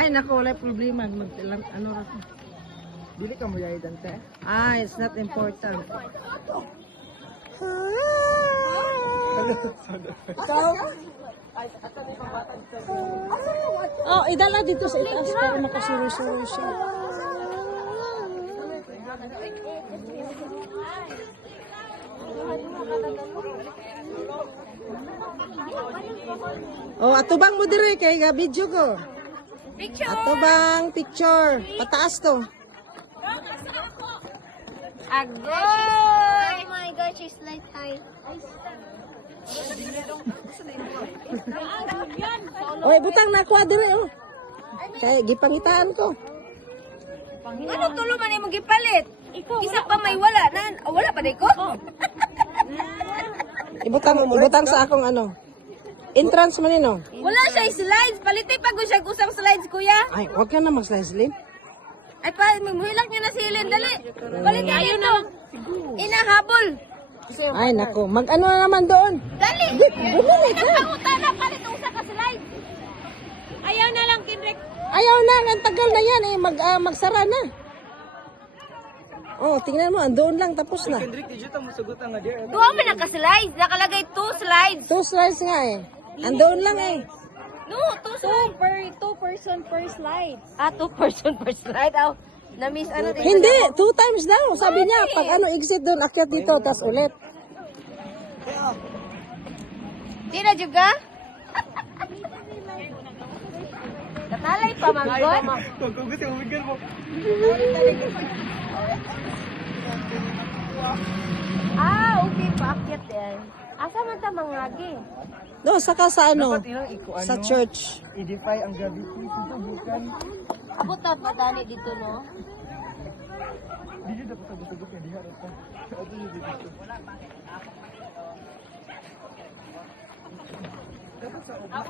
Ay, naku, wala problema. Magtilang, ano ra ko. Dili ka mo yay dante. Ah, it's not important. Ikaw? Oh, idala dito sa itaas para makasuro-suro siya. Oh, atubang mo dire kay ga video ko. Picture! Atubang picture. Pataas to. Agoy! Oh my gosh, it's like high. Oy, butang na kwa dire oh. Kay gipangitaan ko. Ano tulo man yung gipalit? Isa pa may wala na. Wala pa di ko? Ibutang sa akong ano. Entrance man nino. Wala siya slides. Palitin pag siya kusang slides, kuya. Ay, wag ka na mag-slice lim. Ay pa, magmuhilak niya na silin. Dali. Palitin niyo to. Inahabol. Ay, nako. Mag-ano na naman doon. Dali. Bumili ka. Panguta na palit usa ka slides. Ayaw na lang, Kendrick. Ayaw na. Ang tagal na yan eh. Magsara na. Oh, tingnan mo. Andoon lang. Tapos na. Kendrick, di juta mo sugutan nga di. Tuwa mo na ka slides. Nakalagay 2 slides. 2 slides nga eh. Andoon lang eh. No, 2 slides. 2 person per slide. Ah, 2 person per slide. Oh, na-miss ano din. Hindi. 2 times daw. Sabi niya, pag ano, exit doon, akyat dito, tas ulit. Di na juga? Natalay pa, Manggot. Kugutin mo bigyan mo. Ah, okay pa. Akyat yan. Asa man ta manglagi? No, saka sa ano, Dapat ilang ikuan sa mo, church. i-defy ang gravity. Susubukan. Abot ta ba dali dito, no? Di juta po sugot nga di harap ka. Ato yung dito. Dapat sa ubat.